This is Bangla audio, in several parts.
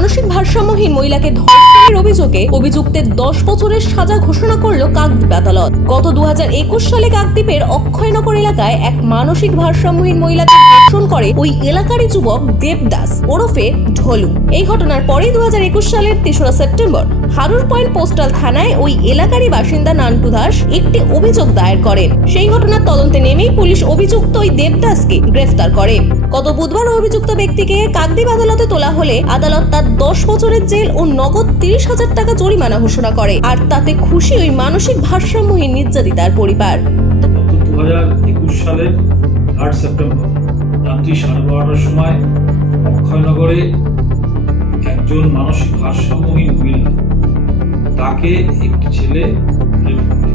মানসিক ভারসাম্যহীন মহিলাকে ধর্ষণের অভিযোগে অভিযুক্তের 10 বছরের সাজা ঘোষণা করল কাকদ্বীপ আদালত। গত 2021 সালে কাকদ্বীপের অক্ষয়নগর এলাকায় এক মানসিক ভারসাম্যহীন মহিলাকে ধর্ষণ করে ওই এলাকারই যুবক দেবদাস ওরফে ঢোলু। এই ঘটনার পরেই 2021 সালের 3রা সেপ্টেম্বর হারুর পয়েন্ট পোস্টাল থানায় ওই এলাকারই বাসিন্দা নান্টু দাস একটি অভিযোগ দায়ের করেন। সেই ঘটনার তদন্তে নেমেই পুলিশ অভিযুক্ত ওই দেবদাসকে গ্রেফতার করে। গত বুধবার অভিযুক্ত ব্যক্তিকে কাকদ্বীপ আদালতে তোলা হলে আদালত তার 10 বছরের জেল ও নগদ 30,000 টাকা জরিমানা ঘোষণা করে। আর তাতে খুশি ওই মানসিক ভারসাম্যহীন নির্যাতিতার পরিবার। 2021 সালের 8 সেপ্টেম্বর রাত্রি 12:30টার সময় অক্ষয়নগরে একজন মানসিক ভারসাম্যহীন মহিলা তাকে একটি ছেলে রেপ করে।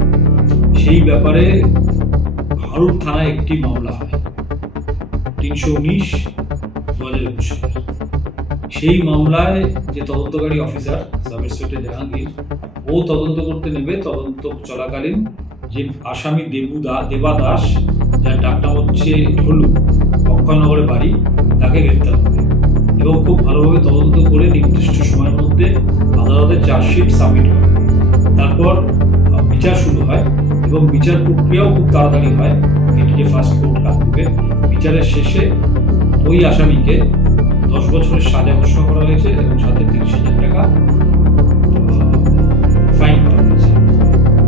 সেই ব্যাপারে হারুর থানায় একটি মামলা হয় 319/2021। সেই মামলায় যে তদন্তকারী অফিসার সাব ইন্সপেক্টর জাহাঙ্গীর ও তদন্ত করতে নেবে, তদন্ত চলাকালীন যে আসামি দেবাদাস, যার ডাকনাম হচ্ছে ঢোলু, অক্ষয়নগরে বাড়ি, তাকে গ্রেপ্তার করে এবং খুব ভালোভাবে তদন্ত করে নির্দিষ্ট সময়ের মধ্যে আদালতে চার্জশিট সাবমিট করে। তারপর বিচার শুরু হয় এবং বিচার প্রক্রিয়াও খুব তাড়াতাড়ি হয়। এটি যে ফার্স্ট কোর্ট কাকদ্বীপে, বিচারের শেষে ওই আসামিকে 10 বছরের সাজা ঘোষণা করা হয়েছে এবং সাথে 30,000 টাকা ফাইন করা হয়েছে।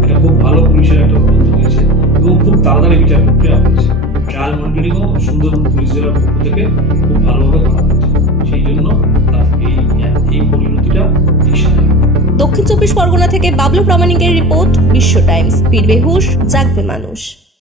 এটা খুব ভালো পুলিশের একটা তদন্ত হয়েছে এবং খুব তাড়াতাড়ি বিচার প্রক্রিয়া হয়েছে। ট্রায়াল মনিটরিংও সুন্দরবন পুলিশ জেলার পক্ষ থেকে খুব ভালোভাবে করা হয়েছে। সেই জন্য এই পরিণতিটা এই সাজা। দক্ষিণ 24 পরগনা থেকে বাবলু প্রামাণিকের রিপোর্ট, বিশ্ব টাইমস। ফিরবে হুঁশ, জাগবে মানুষ।